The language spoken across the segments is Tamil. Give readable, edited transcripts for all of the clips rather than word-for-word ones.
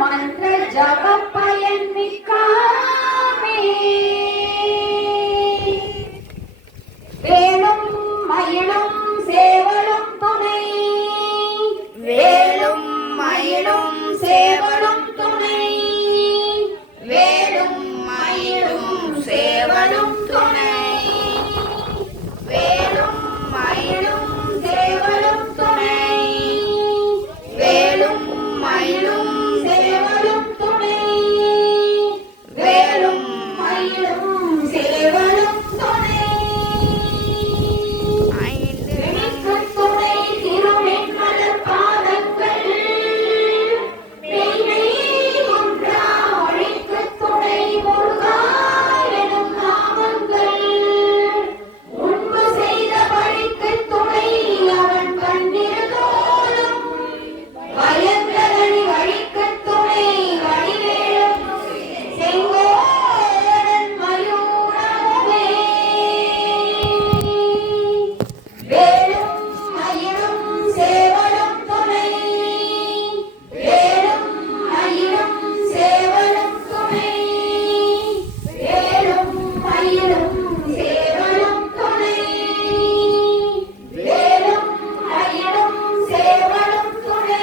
மந்திர ஜப பயன் மிக்காமே வேலும் மயிலும் சேவலும் துணை வேலும் மயிலும் சேவலும் துணை வேலும் மயிலும் சேவலும் துணை வேலும் மயிலும் சேவலும் துணை வேலும் மயிலும் சேவலும் துணை வேலும் மயிலும் சேவலும் துணை எனக்கு துணை திருவெண்மலர் பாதங்கள் நெய்யை ஒன்றா ஒழிக்கு துணை முருகா எனும் நாமங்கள் முன்பு செய்த வழிக்கு துணை அவன் கண்டிருந்தோறும் வயந்தரணி வழிக்கு துணை வடிவேலும் செங்கோடன் மயூரமுமே வேலும் மயிலும் சேவலும் துணை வேலும் மயிலும் சேவலும் துணை வேலும் மயிலும் சேவலும் துணை வேலும் மயிலும் சேவலும் துணை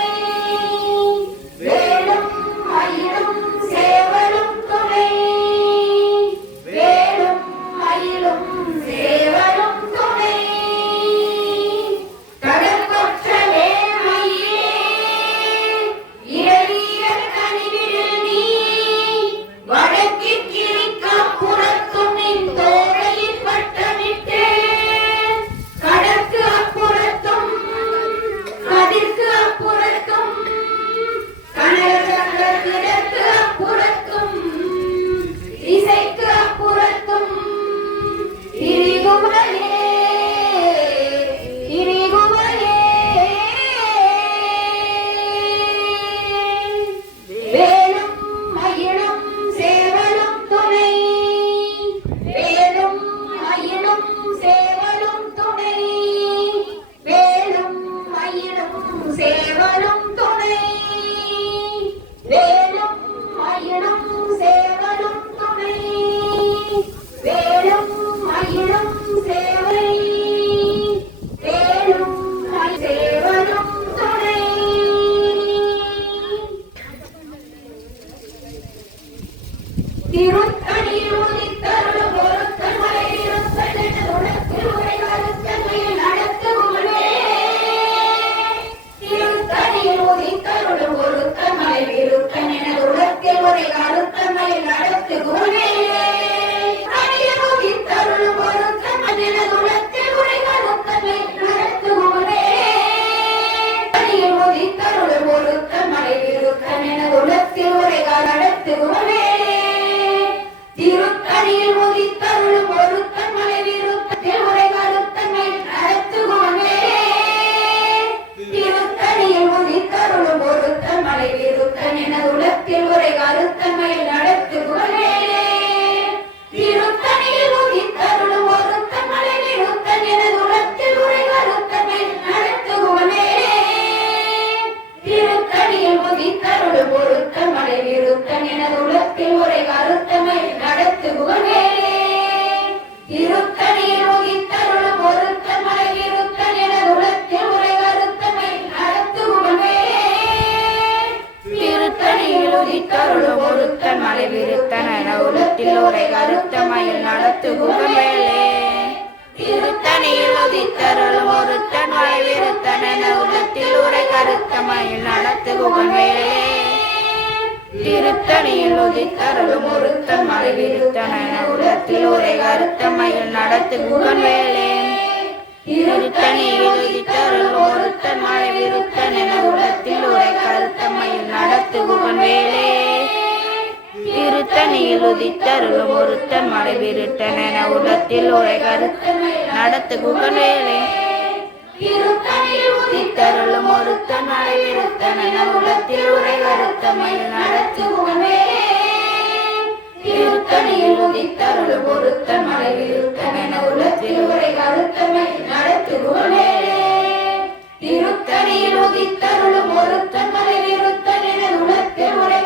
வேலும் மயிலும் சேவலும் துணை வேலும் மயிலும் சேவலும் துணை கடற்கொற்ற வேமையே இரவியல் கனிவிடில் நீ வடக்கிற் கிழிக்கப் புறத்தும் நின் தோரையின் வட்டமிட்டு கடற்கு அப்புறத்தும் கதிர்க்கு அப்புறத்தும் கனகசங்க கிழக்கு அப்புறத்தும் இசைக்கு அப்புறத்தும் திரிகுமலே திரிகுமலே வேலும் மயிலும் சேவலும் துணை வேலும் மயிலும் சேவலும் துணை வேலும் மயிலும் சேவலும் துணை வேலும் மயிலும் சேவலும் துணை வேலும் மயிலும் சேவை வேலும் சேவலும் துணை திருத்தணியில் உதித்தருளும் ஒருத்தன் மலை இருத்தன் என உனக்கு உரை கருத்தன்மையில் நடத்துகுமலே திருத்தணியில் உதித்தருளும் ஒருத்தன் மலை இருத்தன் என உலகத்தில் உரை கருத்தன்மையில் நடத்துகுமலே தணியில் உதித்தருளும் ஒருத்தன் என உலகத்தில் உரை கருத்தன்மையில் நடத்துகுமலே தணியில் உதித்தருளும் ஒருத்தன் மலை இருத்தன் என உலகத்தில் உரை நடத்துகுமலே திருத்தணியில் உதித்தருளும் ஒருத்தன் மலை விருத்தத்தில் உரை கருத்தன்மை நடத்துகுமலே திருத்தணியில் உதித்தருளும் ஒருத்தன் மலை விருத்தன் என உலகத்தில் உரை கருத்தன்மை நடத்துகுமலே திருத்தணியில் உதித்தருளும் ஒருத்தன் மலை விருத்தன் என உலகத்தில் உரை கருத்தன்மை நடத்துகுமலே திருத்தணியில் உதித்தருளும் ஒருத்தன் மலை விருத்தன் என உலகத்தில் உரை கருத்தன்மை நடத்துகுமலே திருத்தணியில் உதித்தருளும் ஒருத்தன் மலை விருத்தன் என உலகத்தில் உரை கருத்தன்மை நடத்துகுமலே திருத்தணியில் உதித்தருளும் ஒருத்தன் மலை விருத்தன் என உலகத்தில் உரை கருத்தமையில் நடத்துகுமலே திருத்தணியில் உதித்தருளும் ஒருத்தன் மலை விருத்தன் என உலகத்தில் உரை கருத்தமையில் நடத்துகுமலே திருத்தணியில் உதித்தருளும் ஒருத்தன் மலை விருத்தன் என உலகத்தில் உரை கருத்தமையில் நடத்துகுமலே திருத்தணியில் உதித்தருளும் ஒருத்தன் மலை விருத்தன் என உலகத்தில் உரை கருத்தமையில் நடத்துகுமலே திருத்தணியில் உதித்தருளும் ஒருத்தன் மலை விருத்தன் என உலகத்தில் உரை கருத்தமையில் நடத்துகுமலே திருத்தணியில் உதித்தருளும் ஒருத்தன் மலை விருத்தன் என உலகத்தில் உரை கருத்தமையில் நடத்துகுமலே திருத்தணியில் உதித்தருளும் ஒருத்தன் மலை விருத்தன் என உலகத்தில் உரை கருத்தமையில் நடத்துகுமலே திருத்தணியில் உதித்தருளும் ஒருத்தன் மலை விருத்தன் என உலகத்தில் உரை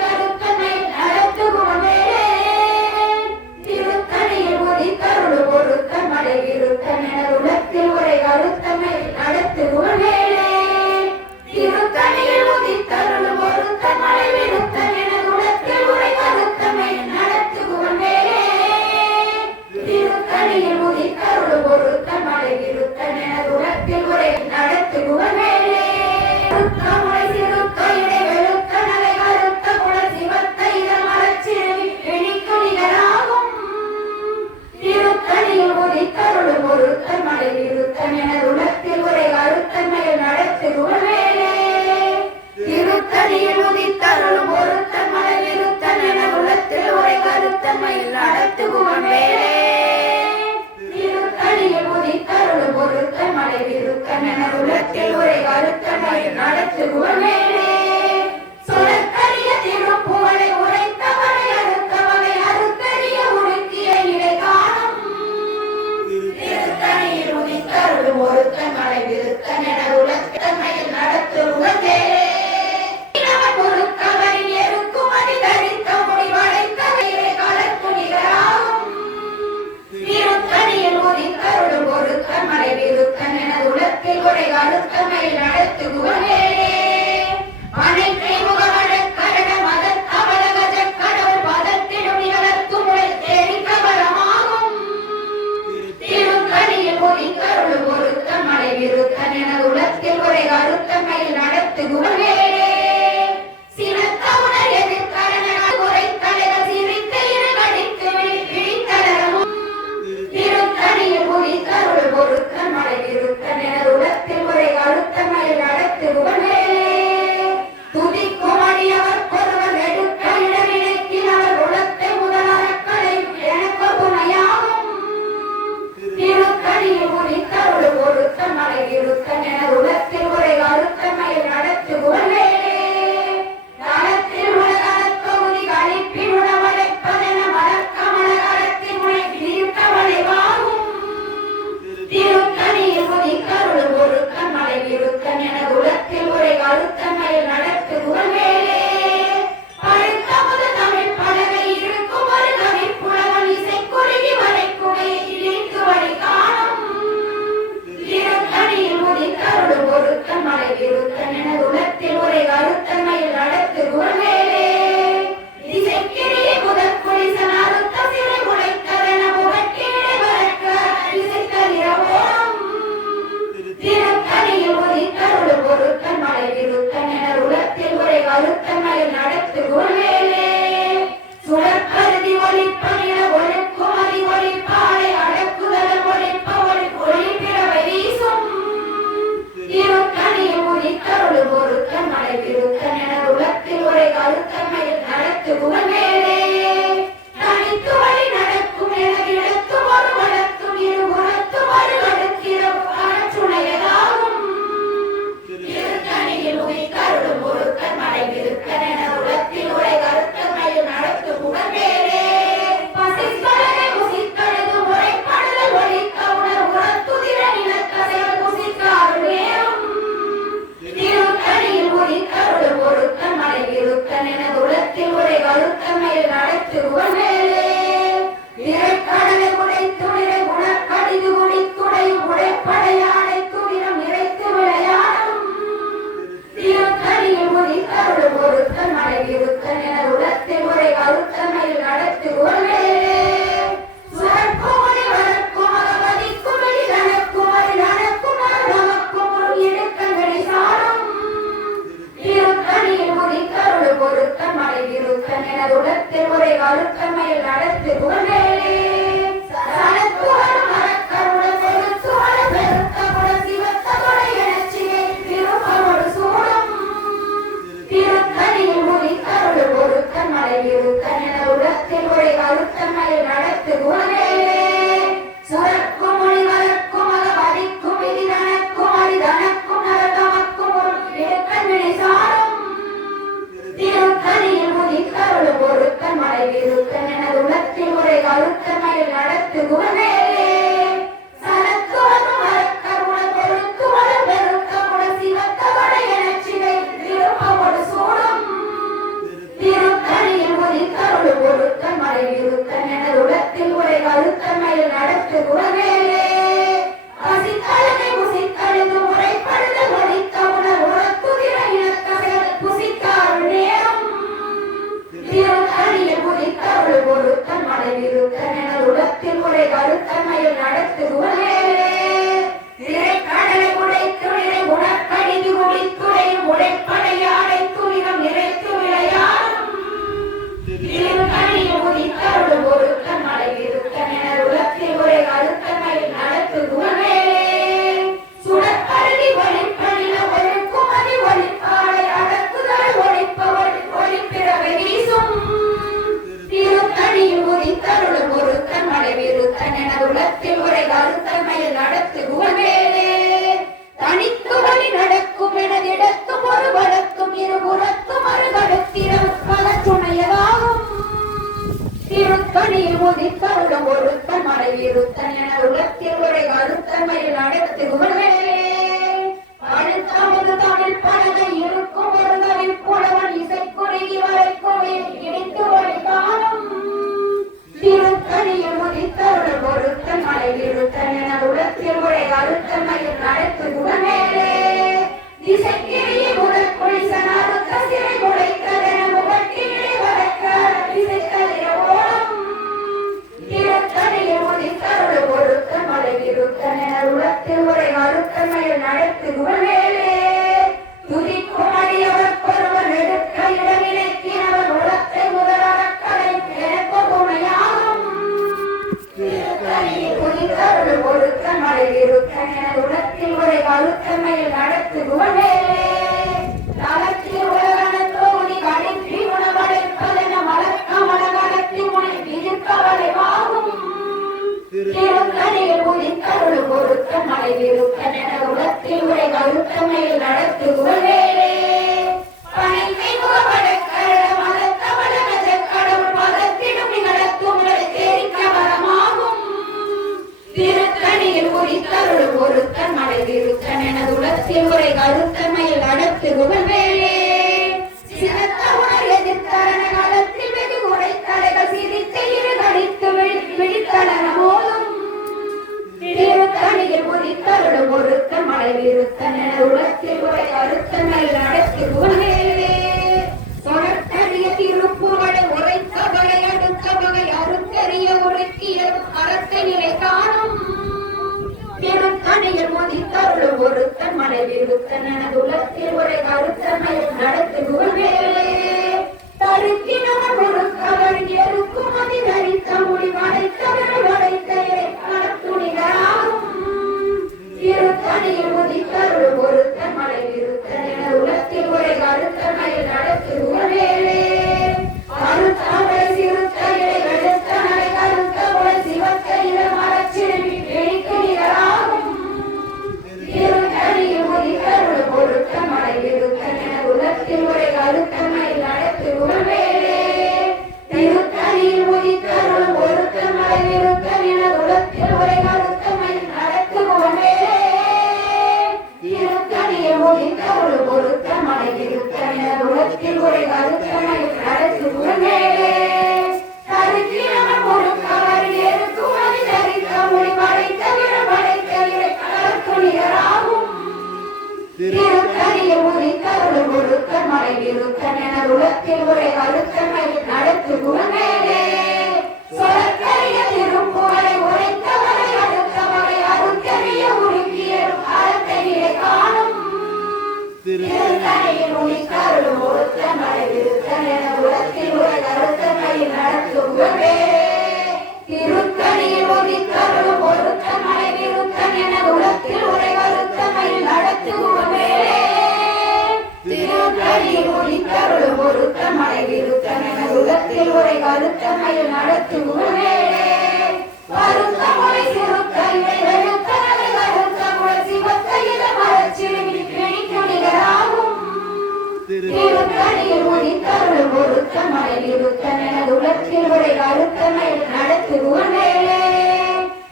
உரை கருத்தமையில் நடத்து குணவேலே சனத்துவர மரக்கருண பெருத்துவர பெருத்த குண சிவத்த கொடை எனச்சியை திருப்பமொடு சூடும் திருத்தணியில் முதித்தருள் பொருத்தன் மலை விருத்தன் என உலகத்தில் உரை கருத்தமையில் நடத்து குணவேலே சுரக்கும் மொழி வளர்க்கும் அகவதிக்கும் விதி தனக்கும் அரிதனக்கும் நரதமக்கும் ஒரு வினை சாரும் திருத்தணியில் முதித்தருள் பொருத்தன் மலை விருத்தன் என உலகத்தில் உரை கருத்தமையில் நடத்து குணவேலே சனத்துவரும் மரக்கருண பொருத்துவர பெருத்த குண சிவத்த கொடை எனச்சிவை திருப்பமொடு சூடும் திருத்தணியில் முதித்தருள் பொருத்தன் மலை விருத்தன் என உலகத்தில் உரை கருத்தமையில் நடத்து குணவேலே பசித்தழுதை புசித்தழுது முறைப்படுத ஒழித்த உணர் உணர்த்துகிற இனத்தவர்கள் புசித்தாருள் நேரும் திருத்தணியில் முதித்தருள் பொருத்தன் மலை விருத்தன் என உலகத்தில் உரை கருத்தமையில் நடத்து குணவேலே திரைக்கடலை உடைத்து நிறை உணர்கடிது குடித்துறையும் உடைப்படையாடை துரிகம் நிறைத்து விளையாடும் திருத்தணியில் முதித்தருள் பொருத்தன் மலை விருத்தன் என உலகத்தில் உரை கருத்தமையில் நடத்து குணவேலே சுடற்பருதி ஒளிப்பணில ஒழுக்குமதி ஒளிப்பாடை அடக்குதல் ஒளிப்பவள் ஒளிப்பிறவை வீசும் திருத்தணியில் முதித்தருள் பொருத்தன் மலை விருத்தன் என உலகத்தில் உரை கருத்தமையில் நடத்து குணவேலே தனித்து வழி நடக்கும் எனதிடத்தும் ஒரு வழக்கும் இருபுறத்தும் அருகடுத்திரம் பல துணையதாகும் திருத்தணியில் முதித்தருள் பொருத்தன் மலை விருத்தன் என உலகத்தில் உரை கருத்தமையில் நடத்து குணவேலே அடுத்தமது தமிழ் பலகை இருக்கும் ஒரு தமிழ் புலவன் இசைக்குறுகி வரைக்கும் இடித்து வழி காணும் திருத்தணியில் முதித்தருள் பொருத்தன் மலை விருத்தன் என உலகத்தில் உரை கருத்தமையில் நடத்து குணவேலே திசைக்கிரியை முதற்குழி சனாருத்த சிறை முளைத்ததென முகட்டினை வளர்க்க திசைத்தலிர ஓடும் திருத்தணியில் முதித்தருள் பொருத்தன் மலை விருத்தன் என உலகத்தில் உரை கருத்தமையில் நடத்து குணவேலே துதிக்கும் அடியவர் ஒருவர் எடுக்க இடமிழைக்கினவர் உலகத்தை முதலறக்கலை எனக்கு துணையாகும் திருத்தணியில் முதித்தருள் பொருத்தன் மலை விருத்தன் என உலகத்தில் உரை கருத்தமையில் நடத்து குணவேலே தலத்தில் உலகன தோணி கழிப்பி உணவடைப்பதென மலர்க்க மலகலத்தி முனை விதிப்பவளை வாகும் திருத்தணியில் முதித்தருள் பொருத்தன் மலை விருத்தன் என உலகத்தில் உரை கருத்தமையில் நடத்து குணவேலே பனைமை முகவடக்கர மதத்தவள நஜ கடவுள் மதத்திடும் நடத்தும் தெரிக்க வரமாகும் திருத்தணியில் முதித்தருள் பொருத்தன் மலை விருத்தன் என உலகத்தில் உரை கருத்தமையில் நடத்து குணவேலே சிறத்த உணர் எதிர்த்தரண காலத்தில் வெகு உரை தலைகள் சிரித்து இருகடித்து விழித்தளன போதும் திருத்தணியில் முதித்தருள் பொருத்தன் மலை விருத்தன் என உலகத்தில் உரை கருத்தமையில் நடத்து குணவேலே தொடர்த்தறிய திருப்புகளை உரைத்த வகை அடுத்த வகை அறுத்தறிய ஒடுக்கிய அறத்தை நிலை காணும் திருத்தணியில் முதித்தருள் பொருத்தன் மலை விருத்தன் என உலகத்தில் உரை கருத்தமையில் நடத்து குணவேலே தருக்கினவன் ஒருக்கவன் எருக்கும் அதி தரித்த மொழி வளைத்தவர்கள் வளைத்த துணிகளாகும் திருத்தணியில் முதித்தருள் பொருத்தன் மலை விருத்தன் என உலகத்தில் உரை கருத்தமையில் நடத்து குணவேலே அறுத்தவளை சிறுத்த இலை வெளுத்த நலை கருத்த உலை சிவத்த இல மரச்சிறுமி வெளிக்கு நிகழாகும் திருத்தணியில் முதித்தருள் பொருத்தன் மலை விருத்தன் என உலகத்தில் உரை கருத்தமையில் நடத்து குணவேலே திருத்தணியில் முதித்தருள் பொருத்தன் மலை விருத்தன் என உலகத்தில் உரை கருத்தமையில் நடத்து குணவேலே திருத்தணியில் முதித்தருள் பொருத்தன் மலை விருத்தன் என உலகத்தில் உரை கருத்தமையில் நடத்து குணவேலே தருக்கினவன் ஒருக்கவர் எருக்கும் அதி தரித்த மொழி படைத்த விட படைத்த இறை கலத்துணிகராகும் திருத்தணியில் முதித்தருள் பொருத்தன் மலை விருத்தன் என உலகத்தில் உரை கருத்தமையில் நடத்து குணவேலே சொலக்கரிய திருப்புகளை உரைத்தவரை அடுத்தவரை அறுத்தறிய உருக்கியரும் அறத்தை நிலை காணும் திருத்தணியில் முதித்தருள் பொருத்தன் மலை விருத்தன் என உலகத்தில் உரை கருத்தமையில் நடத்து உதித்தருளும் ஒருத்த மலை விருத்தன் என உலகத்தில் உரை கருத்தமையில் நடத்துகுவனே வருத்த மொழி சிறுத்த இவை வெளுத்த நகை கருத்த குல சிவத்த இத மரச்சிறுமி பிணிக்குணிகராகும் திருத்தணியில் உதித்தருளும் ஒருத்த மலை விருத்தன் என உலகத்தில் உரை கருத்தமையில் நடத்துகுவனே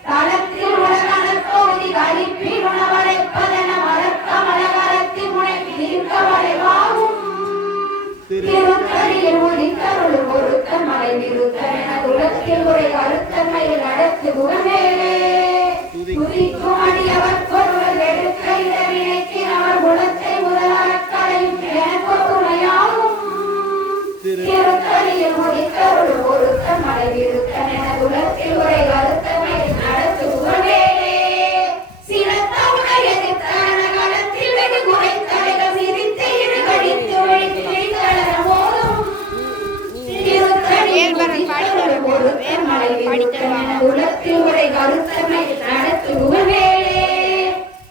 தளத்தில் உலகனல் பகுதி கழிப்பின் உணவழைப்பதென மரக்கமலகரத்தி முனை தீர்க்கவளைவாகும் திருத்தணியில் உதித்தருளும் ஒருத்த மலை விருத்தன் என உலகத்தில் உரை கருத்தமையில் நடத்துகுவனே துதிக்கும் அடியவர் பொருள் எடுக்க இடவினைக்கு அவர் குணத்தை முதலாக்களையும் எனக்கு துணையாகும் திருத்தணியில் உதித்தருளும் ஒருத்த மலை விருத்தன் என உலகத்தில் உரை கருத்தமையில் நடத்துகுவனே சினத்தவுடைய எதிர்த்தன களத்தில் வெகு குறைத்தலைகள் சிரித்து இருகடித்து வெளித்தளர போதும் திருத்தணியில் உதித்தருளும் ஒருத்த மலை விருத்தன் என உலகத்தில் உரை கருத்தமையில் நடத்துகுவனே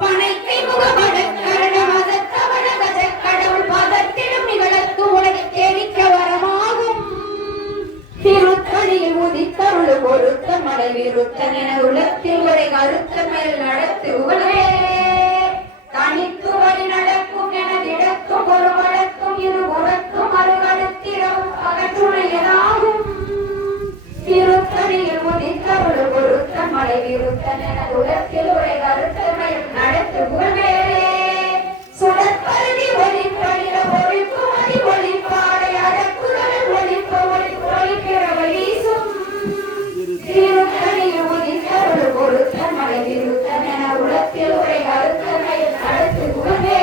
பனைக்கை முகமடக்கரண மதத்தவன கஜக்கடவுள் பதத்திலும் நிகழத்து உலகை தேடிக்க வரமாகும் திருத்தணியில் உதித்தருளும் ஒருத்த மலை விருத்தன் என உலகத்தில் உரை கருத்தமையில் நடத்துகுவனே தனித்து வழி நடக்கும் என திடத்தும் ஒரு வழக்கும் இரு உரத்தும் அருகடுத்திரவும் அகற்றுணையதாகும் திருத்தணியில் உதித்தருளும் ஒருத்த மலை விருத்தன் என உலகத்தில் உரை கருத்தமையில் நடத்துகுவனே சுடற்பருதி ஒளிப்படில ஒழிப்பு மதி ஒளிப்பாடை அடக்குதல் ஒழிப்பு ஒளிப்பிறவை வீசும் திருத்தணியில் உதித்தருளும் ஒருத்த மலை விருத்தன் என உலகத்தில் உரை கருத்தமையில் நடத்துகுவனே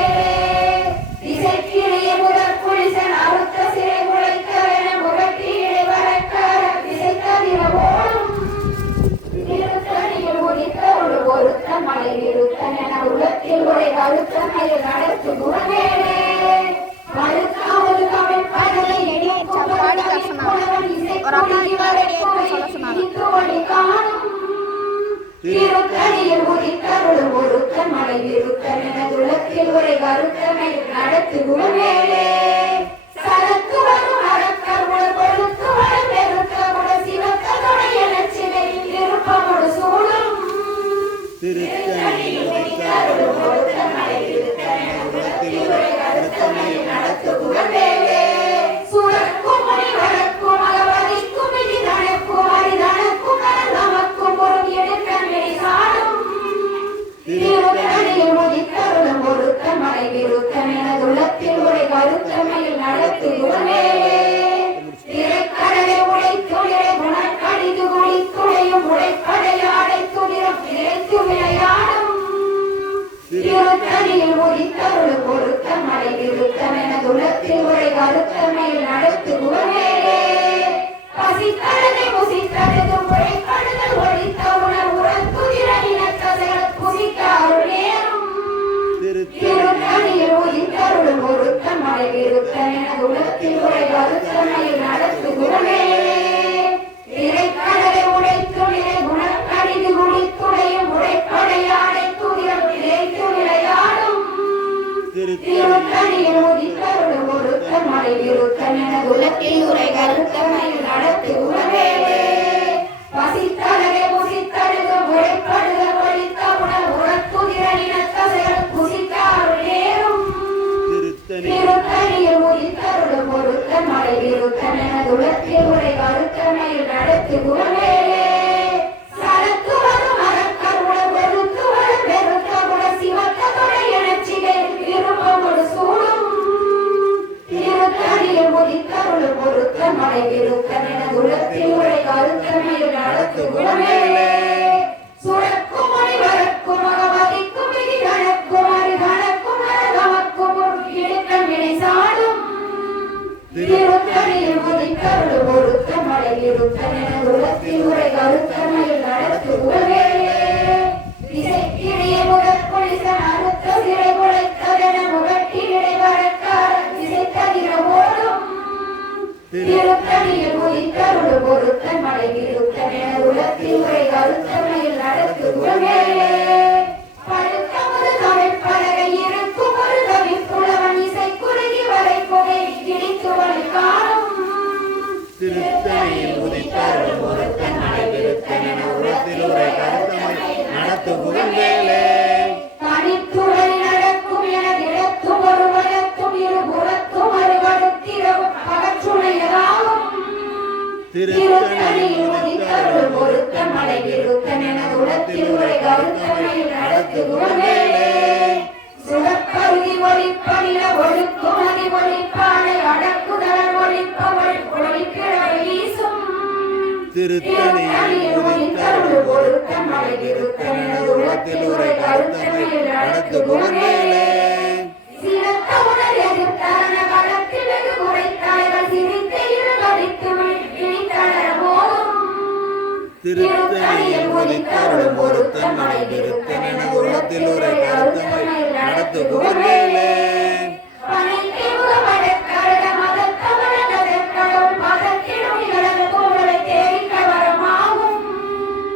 திசைக்கிளிய முதற் புலிசன் அறுத்த சிறை குலைத்தவென முகட்டி இடைவரக்கார திசைத்தவிர ஓடும் திருத்தணியில் உதித்தருளும் ஒருத்த மலை விருத்தன் என உலகத்தில் உரை கருத்தமையில் நடத்துகுவனே மறுக்காவது தமிழ் பதலை இடிக்கும் புலவன் இசைக்குடி வரைக்கும் ஒளி காணும் திருத்தணியில் உதித்தருளும் ஒருத்த மலை விருத்தன் என உலகத்தில் உரை கருத்தமையில் நடத்துகுவனே சரத்து வரும் அறக்கர் உடல் கொழுத்து வளம் பெருத்த குட சிவத்ததுடைய லட்சினையில் இருப்பமோடு சூழும் திருத்தணியில் உதித்தருளும் ஒருத்த மலை விருத்தன் என உலகத்தில் உரை கருத்தமையில் நடத்துகுவனே சுரக்கும் முனி வழக்கும் அகவதிக்கும் விதி தனக்கும் அரிதனக்கும் நமக்கும் பொருள் எடுக்கண்ணினை சாடும் திருத்தணியில் உதித்தருளும் ஒருத்த மலை விருத்தன் என உலகத்தில் உரை கருத்தமையில் நடத்துகுவனே திரைக்கடலை உடைத்துளிரை குணக்கடிது குளித்துளையும் உடைப்படையாடை துளிரும் இறைத்து விளையாடும் திருத்தணியில் உதித்தருளும் ஒருத்த மலை விருத்தன் என உலகத்தில் உரை கருத்தமையில் நடத்துகுவனே பசித்தழுதை முசித்தழுது உழைப்படுதல் ஒழித்த உணர் உரத்துதிர இனத்தசைகள் புசிக்க அருள் நேரும் திருத்தணியில் உதித்தருளும் ஒருத்த மலை விருத்தன் என உலகத்தில் உரை கருத்தமையில் நடத்துகுவனே திரைக்கடலை உடைத்துளிரை குணக்கடிது குளித்துளையும் உடைப்படையாடை துதிரம் இறைத்து விளையாடும் திருத்தணியில் உதித்தருளும் ஒருத்த மலை விருத்தன் என உலகத்தில் உரை கருத்தமையில் நடத்துகுவனே பசித்தழகை முசித்தழுது உழைப்படுதல் ஒழித்த உணர் உரத்துதிர இனத்தசைகள் புசிக்க அருள் நேரும் திருத்தணியில் உதித்தருளும் ஒருத்த மலை விருத்தன் என உலகத்தில் உரை கருத்தமையில் நடத்துகுவனே சரத்து வரும் அறக்கர் உடல் வெறுத்து வளம் பெருத்த குட சிவத்ததுடைய லட்சினையில் இருப்பமோடு சூழும் திருத்தணியில் உதித்தருளும் ஒருத்த மலை விருத்தன் என உலகத்தில் உரை கருத்தமையில் நடத்துகுவனே சுரக்கும் மொழி வரக்கும் அகவதிக்கும் விதி கணக்கும் அரிதனக்கும் நரகமக்கும் பொருள் எடுக்கண்ணினை சாடும் திருத்தணியில் உதித்தருளும் ஒருத்த மலை விருத்தன் என உலகத்தில் உரை கருத்தமையில் நடத்துகுவனே திசைக்கிளிய முதற் புலிசன் அறுத்த சிறை குலைத்ததென முகட்டி இடைவரக்கார திசைத்தவிர ஓடும் திருத்தணியில் உதித்தருளும் ஒருத்த மலை விருத்தன் என உலகத்தில் உரை கருத்தமையில் நடத்துகுவனே பழுத்தமுது தமிழ் பலகை இருக்கும் ஒரு தவிப்புலவன் இசை குறுகி வரை புகை கிழித்து திருத்தணியில் உதித்தருளும் ஒருத்தன் மலை விருத்தன் எனது உலத்தில் உரை கருத்தமையில் நடத்துகுவன் வேலே சுடப்பருதி ஒளிப்படில ஒழுக்கும் அதி ஒளிப்பானை அடக்குதல் ஒளிப்ப ஒளிக்கிழமை வீசும் திருத்தணியில் உதித்தருளும் ஒருத்தன் மலை விருத்தன் எனது உலத்தில் உரை கருத்தமையில் நடத்துகுவன் வேலே சிறத்த உணர் எதிர்த்தன களத்தில் வெகு குறைத்தாய்கள் சிரித்து இருகடித்து திருத்தணியில் உதித்தருளும் ஒருத்தன் மலை விருத்தன் எனது உலத்தில் உரை கருத்தமையில் நடத்துகுவன் வேலே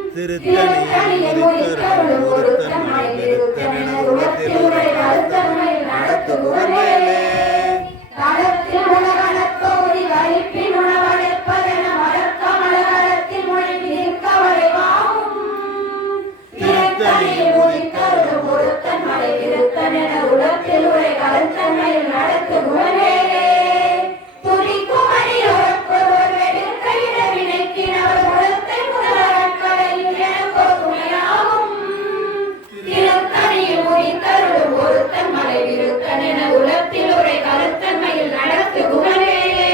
திருத்தணியில் உதித்தருளும் ஒருத்தன் மலை விருத்தன் எனது உலத்தில் உரை கருத்தமையில் நடத்துகுவன் வேலே களத்தில் உலகளத்தோதி கழிப்பின் உணவடைப்பதென மலர்க்கமலகலத்தில் முனைந்து நிற்கவரை வாகும் திருத்தணியில் உதித்தருளும் ஒருத்தன் மலை விருத்தன் என உலத்தில் உரை கருத்தமையில் நடத்துகுவன் வேலே துதிக்கும் அடியோர்க்கொருவர் வெடிற்கையிட வினைக்கினவர் உலத்தை முதலறக்கலையில் எனக்கோ துணையாகும் திருத்தணியில் உதித்தருளும் ஒருத்தன் மலை விருத்தன் என உலத்தில் உரை கருத்தன்மையில் நடத்துகுவன் வேலே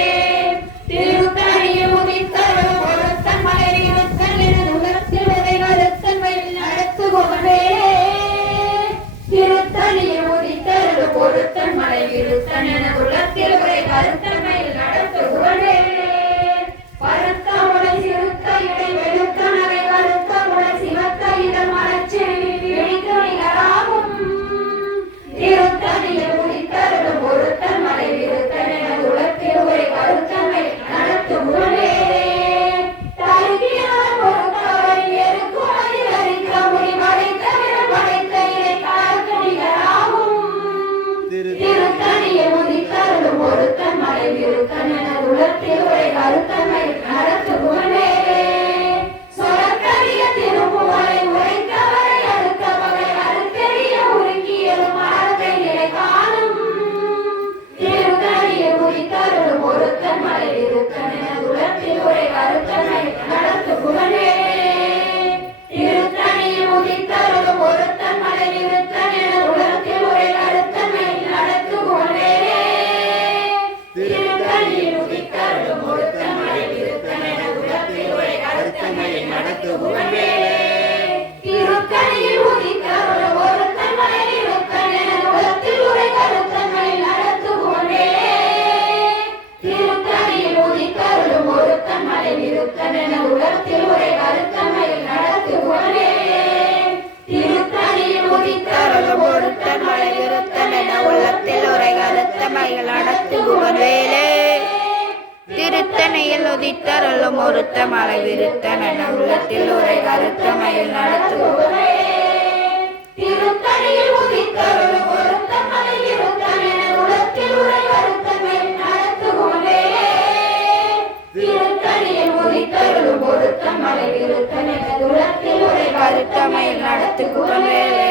திருத்தணியில் உதித்தருளும் ஒருத்தன் மலை விருத்தன் என உலத்தில் உரை கருத்தன்மையில் நடத்துகுவன் வேலே திருத்தணியில் உதித்தருளும் ஒருத்தன் மலை விருத்தன் என உலத்தில் உரை கருத்தன்மையில் நடத்துகுவன் வேலே பருத்த உடை சிறுத்த இடை வெளுத்த நகை கருத்த உடை சிவத்த இதழ் மலர்ச்செவி விழிக்கு நிகராகும் திருத்தணியில் உதித்தருளும் ஒருத்தன் மலை விருத்தன் என உலத்தில் உரை கருத்தன்மையில் நடத்துகுவன் வேலே தருகியவர் பொறுத்தவரை எருக்கும் அதிகரிக்க முடி மறைத்த விரல் படைத்த இலை காக்கு நிகராகும் திருத்தணியில் உதித்தருளும் ஒருத்தன் மலை விருத்தன் என உலத்தில் உரை கருத்தன்மையில் நடத்துகுவன் வேலே சொரக்கரிய திருப்புவரை உரைத்தவரை அடுத்த வகை அறுத்தெறிய உருக்கியலும் மரத்தை நிலை காணும் திருத்தணியில் உதித்தருளும் ஒருத்தன் மலை விருத்தன் என உலத்தில் உரை கருத்தன்மையில் நடத்துகுவன் வேலே திருத்தணியில் உதித்தருளும் ஒருத்தன் மலை விருத்தன் என உலத்தில் உரை கருத்தன்மையில் நடத்துகுவன் வேலே திருத்தணியில் உதித்தருளும் ஒருத்தன் மலை விருத்தன் என உலத்தில் உரை கருத்தன்மையில் நடத்துகுவன் வேலே திருத்தணியில் உதித்தருளும் ஒருத்தன் மலை விருத்தன் என உலத்தில் உரை கருத்தன்மையில் நடத்துகுவன் வேலே திருத்தணியில் உதித்தருளும் ஒருத்தன் மலை விருத்தன் என உலத்தில் உரை கருத்தன்மையில் நடத்துகுவன் வேலே திருத்தணியில் உதித்தருளும் ஒருத்தன் மலை விருத்தன் என உலத்தில் உரை கருத்தன்மையில் நடத்துகுவன் வேலே திருத்தணியில் உதித்தருளும் ஒருத்தன் மலை விருத்தன் என உலத்தில் உரை கருத்தன்மையில் நடத்துகுவன் திருத்தணியில் உதித்தருளும் ஒருத்தன் மலை விருத்தன் என உலத்தில் உரை கருத்தன்மையில் நடத்துகுவன் திருத்தணியில் உதித்தருளும் ஒருத்தன் மலை விருத்தன் என உலத்தில் உரை கருத்தன்மையில் நடத்துகுவன் வேலே